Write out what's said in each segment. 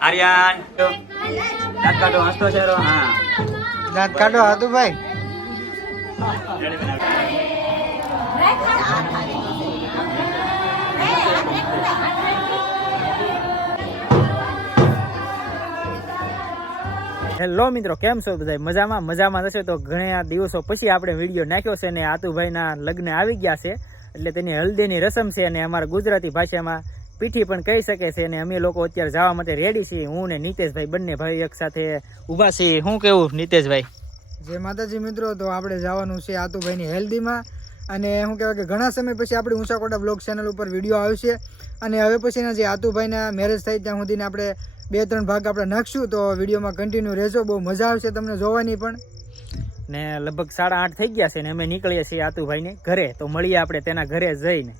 આર્યન. દાંત કાઢો હસતો ચહેરો હા. દાંત કાઢો હાથું ભાઈ હેલો મિત્રો, કેમ છો બધા મજામાં? મજામાં હશે? તો ઘણા દિવસો પછી આપણે વીડિયો નાખ્યો છે ને આતુભાઈના લગ્ન આવી ગયા છે. એટલે તેની હલ્દીની રસમ છે અને અમારા ગુજરાતી ભાષામાં પીઠી પણ કહી શકે છે અને અમે લોકો અત્યારે જવા માટે રેડી છીએ. હું ને નીતેશભાઈ બંને ભાઈ એક સાથે ઊભા છીએ. શું કેવું નીતેશભાઈ? જે માતાજી મિત્રો, તો આપણે જવાનું છે આતુભાઈની હેલ્ધીમાં અને શું કહેવાય કે ઘણા સમય પછી આપણી ઊંચાકોટા બ્લોગ ચેનલ ઉપર વીડિયો આવશે અને હવે પછીના જે આતુભાઈના મેરેજ થાય ત્યાં સુધીને આપણે બે ત્રણ ભાગ આપણે નાખશું, તો વિડીયોમાં કન્ટિન્યુ રહેજો, બહુ મજા આવશે તમને જોવાની પણ. ને લગભગ સાડા આઠ થઈ ગયા છે ને અમે નીકળીએ છીએ આતુભાઈને ઘરે, તો મળીએ આપણે તેના ઘરે જઈને.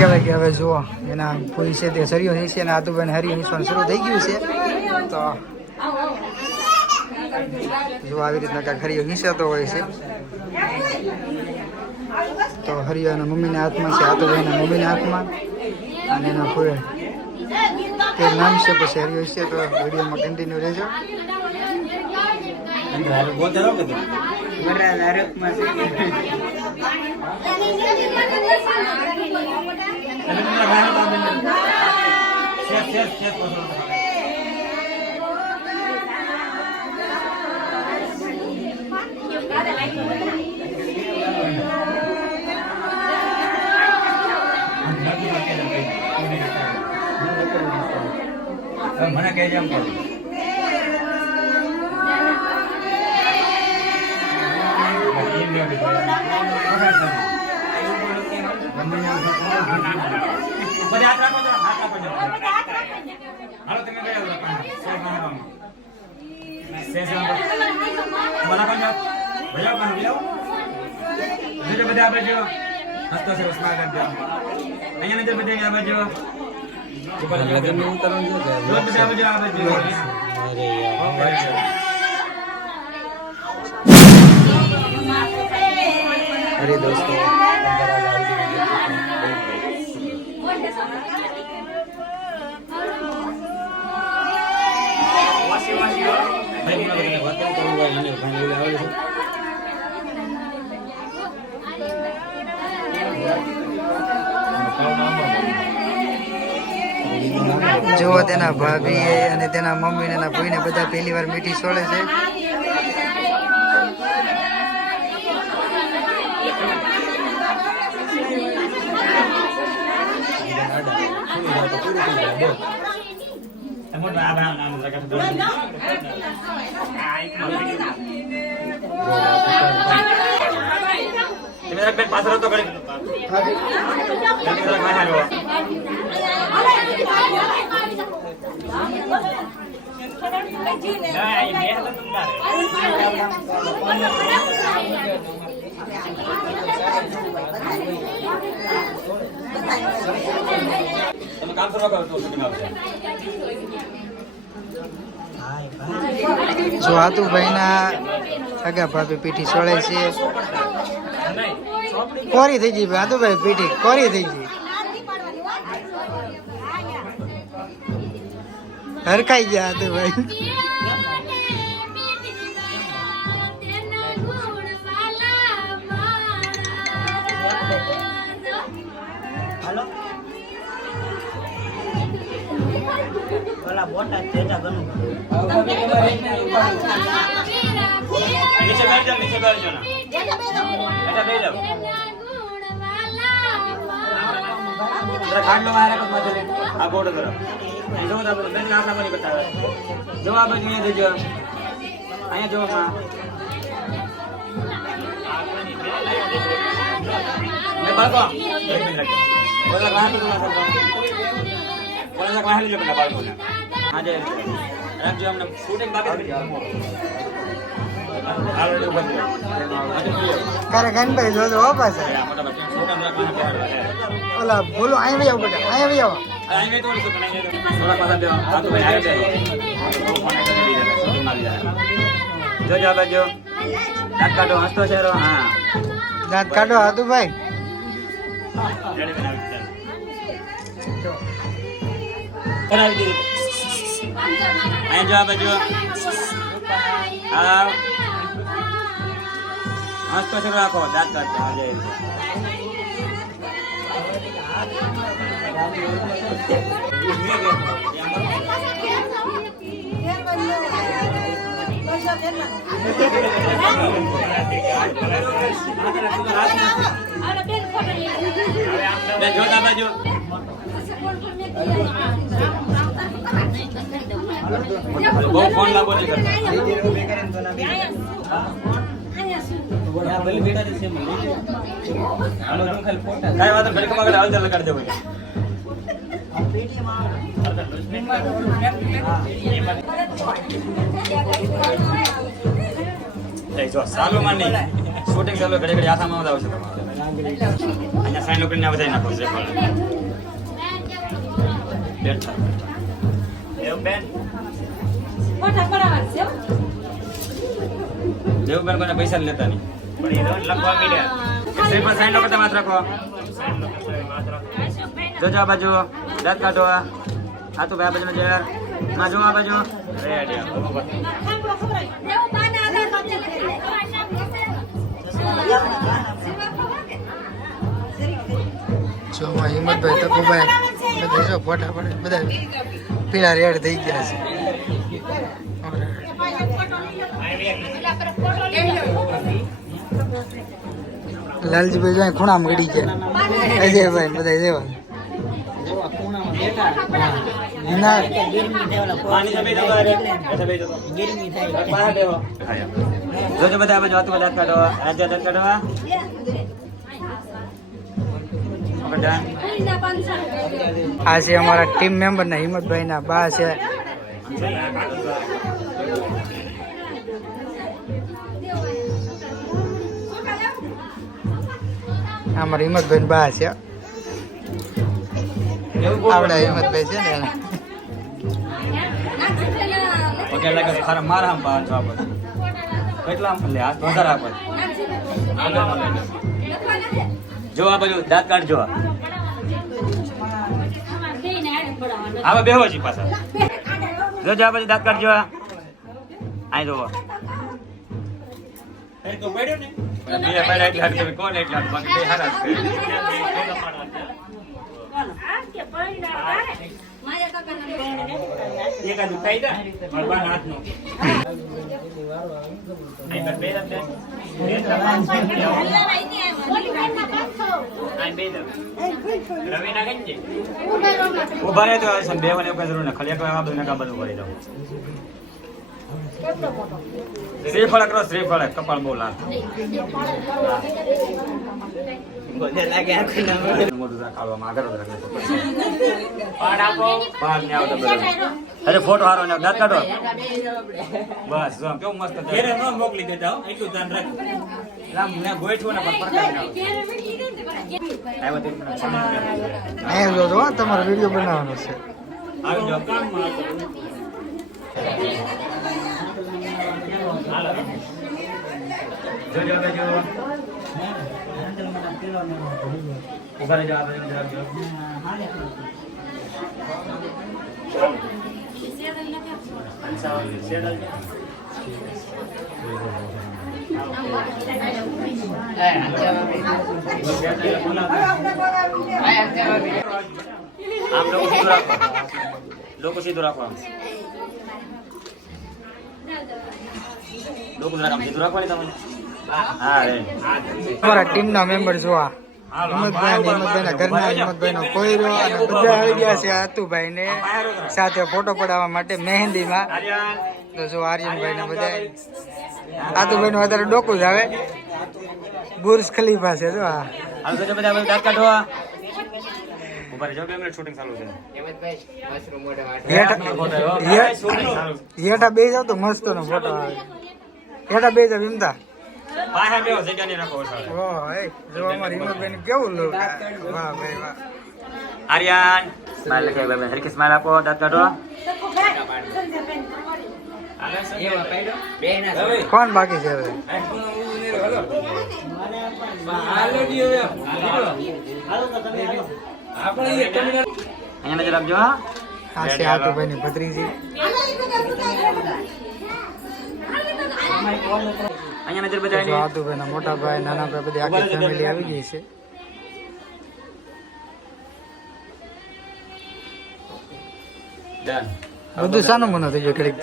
કહેવાય કે હવે જુઓ, એના કોઈ છે તે સરિયો છે અને આતુભાઈને હરી નીચવાનું શરૂ થઈ ગયું છે. તો જો આવી રીતના કાંઈક હરિયો હિંસાતો હોય છે. તો હરિયો એના મમ્મીના હાથમાં છે આતુભાઈના મમ્મીના હાથમાં. અને એના ફૂલ તે નામ છે, પછી હરિયો છે, તો વિડીયોમાં કન્ટિન્યુ રહેજો. બોતેરો કે તું મને કહેજે એમ કરું બધા હાથ રાખો તો હાથ રાખો જો હાલો તમે કઈ આવો સેજમાં સેજ મને કોણ જાત ભૈયા મને બોલાવો બીજો બધા આપણે જો હસતો છે સ્માઈલ કરજો અહીંયા નજર બધા આ બાજુ લગન ઉતરવાનું છે બધા બાજુ આ બાજુ અરે દોસ્તો વાસી વાસી જુઓ તેના ભાભી અને તેના મમ્મી ને એના ભાઈને બધા પહેલી વાર મીઠી છોડે છે. મોટો આ બનાવ નામ લગા દો તમે કામ કરવા કરો તો જો આતુભાઈના સગા ભાભી પીઠી છોડે છે. કોરી થઈ ગઈ ભાઈ, આતુભાઈ પીઠી, કોરી થઈ ગઈ. હરખાઈ ગયા આતુભાઈ. પેલા બોટા તેજા ગણું નીચે બેસી જાઓ નીચે જાઓ ના બેઠા બેસી જાઓ જરા ખાટલો બહાર રાખો માથે લઈ. આ બોર્ડ તરફ જો તો આપણે બેન આખા બની બતાવે. જો આ બાજુ અહીંયા દેજો. અહીંયા જો માં. મેં બાળકો એક મિનિટ રાખજો બોલા બહાર નીકળો બોલા જરાક લેજો પેલા બાળકોને આજે રાખજો અમને શૂટિંગ બાકી છે. કારે કાનભાઈ જોજો હો છે. ઓલા બોલો અહીંયા ભાઈ આવો બેટા આવો અહીં અહીં આવી જાય. જોજો આ જો દાંત કાઢો, હસતો ચહેરો. હા. દાંત કાઢો હાથું ભાઈ બનાવી દીધા. બનાવી દીધું. અહીં જો આ બાજુ. હા. હસતો ચહેરો રાખો. દાંત કાઢો. હા, જય. બેન, જો આ બાજુ. બહુ ફોન લાગો છે. કાંઈ નહીં. ઘડીકમાં આગળ હળદર લગાડી દેવું જો માં શૂટિંગ ચાલુ ઘડી ઘડી હાથામાં આવશે તમારે અહીંયા સાઈન લોકડીને આ બધાય નાખો છે બેઠા બેન. દેવબેન કોઈને પૈસા લેતા નહીં. પણ એ રોજ લખવા મળ્યા પર સાઈન લોકો માત્ર રાખો. જોજો આ બાજુ દાંત કાઢો આ. આ તો ભાઈ બાજુ ચેરમાં જો આ બાજુ. જો હિંમતભાઈ તકુભાઈ બધા જો ફોટા પડે બધા. પીળા રેડ થઈ ગયા છે. લાલજીભાઈ જો અહીં ખૂણામાં ગડી ગયા. અજયભાઈ બધા જેવા બધા પાણી જમી દો ડન આ છે અમારા ટીમ મેમ્બર ના હિંમતભાઈ ના બા છે. અમારા હિંમતભાઈ બા છે. આપડા હિંમતભાઈ છે ને મારા. કેટલા વધારે આપો જો આ બાજુ દાંત જોવા. આવા બેહો છી પાછા. જો જોવા બાજુ દાંત કાઢજો અહીં જોવો. કોણ પડ્યા એટલે હાથ તમે ઊભા રહે તો બે સમ એવું જરૂર ને ખાલી એક આ બધું નકા બધું કરી દઉં. શ્રીફળ કરો શ્રીફળ કપાળ બહુ લાલ. રાખે અરે ફોટો હારો ને, દાંત કાઢો. બસ કેવું મસ્ત મોકલી દેતા એટલું ધ્યાન રાખજો. જોજો હો, તમારો વીડિયો બનાવવાનો છે. ઊભા રહેજો આ બાજુ જરાક જો. આમ લોકો શું રાખો લોકો સીધું રાખવાનું લોકો જરાક આમ સીધું મેમ્બર ને સાથે ફોટો પડાવવા માટે મહેંદીમાં. તો જો આર્યનભાઈ ને બધા આતુભાઈ નું વધારે ડોકું જ આવે. બુર્સ ખલીફા છે જો આ. હેઠા બે જાવ તો મસ્ત નો ફોટો આવે. હેઠા બે જાવનું કેવું લોક વાહ ભાઈ વાહ. આર્યન સ્માઈલ લખાય ભાઈ હરખી સ્માઈલ આપો દાંત કાઢો. કોણ બાકી છે હવે? અહીંયા નજર આપજો હા. આ છે આતુભાઈ ની ભત્રીજી. અહીંયા નજર બધાની આતુભાઈ ના મોટા ભાઈ નાના ભાઈ બધી આખી ફેમિલી આવી ગઈ છે. ડન બધું સાનું મનો થઈ ગયું ઘડીક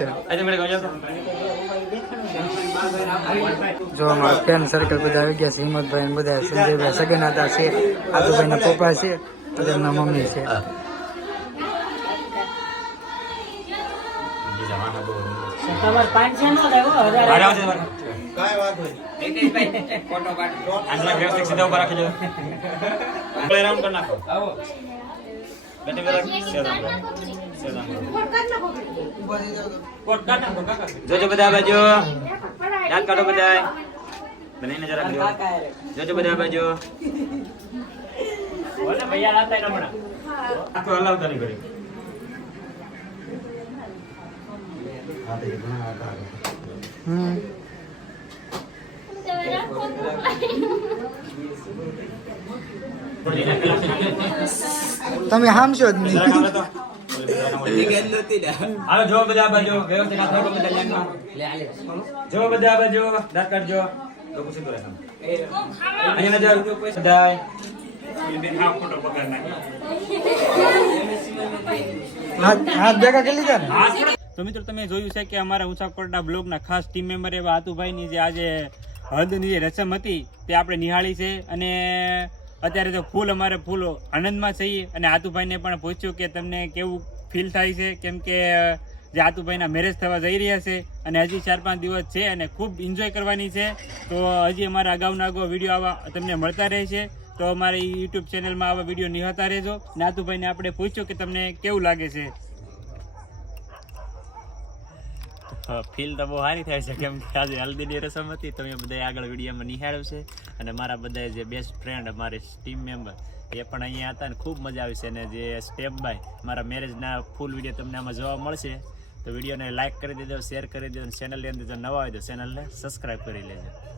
જો અમારા ફ્રેન્ડ સર્કલ બધા આવી ગયા છે હિંમતભાઈ બધા સંજયભાઈ સગનાતા છે આતુભાઈ ના પપ્પા છે અને એમના મમ્મી છે બીજા જોજો બધા બાજુ. દાંત કાઢો બધા બનીને જરા જો જોજો બધા બાજુ. બોલે ભૈયા આતા નમણા આખો હલાવતા નહીં કરી હમ તમે હામશો જ નહીં. હાલો જો બધા બાજુ. વ્યવસ્થિત હાથ રાખો બધા લાઈનમાં. જો બધા બાજુ. દાંત કાઢજો. લોકો સીધું રાખો. અહીંયા નજર બધાય. હાથ હાથ ભેગા કરી લીધા ને? તો મિત્રો તમે જોયું છે કે અમારા ઉંચાકોટના બ્લોગના ખાસ ટીમ મેમ્બર એવા આતુભાઈની જે આજે હળદની જે રસમ હતી તે આપણે નિહાળી છે. અને અત્યારે તો ફૂલ અમારે ફૂલ આનંદમાં છીએ અને આતુભાઈને પણ પૂછ્યું કે તમને કેવું ફીલ થાય છે, કેમ કે જે આતુભાઈના મેરેજ થવા જઈ રહ્યા છે અને હજી ચાર પાંચ દિવસ છે અને ખૂબ એન્જોય કરવાની છે, તો હજી અમારા અગાઉના અગાઉ વીડિયો આવા તમને મળતા રહે છે. તો અમારી યુટ્યુબ ચેનલમાં આવા વીડિયો નિહાળતા રહેજો. નાતુભાઈને આપણે પૂછ્યું કે તમને કેવું લાગે છે? ફીલ તો બહુ સારી થાય છે, કેમ કે આજે હલ્દીની રસમ હતી, તો મેં બધા આગળ વિડીયોમાં નિહાળ્યું છે. અને મારા બધા જે બેસ્ટ ફ્રેન્ડ અમારી ટીમ મેમ્બર એ પણ અહીંયા હતા ને ખૂબ મજા આવી છે અને જે સ્ટેપ બાય મારા મેરેજના ફૂલ વીડિયો તમને આમાં જોવા મળશે. તો વિડીયોને લાઇક કરી દેજો, શેર કરી દેજો ચેનલની અંદર જો નવા હોય તો ચેનલને સબસ્ક્રાઈબ કરી લેજો.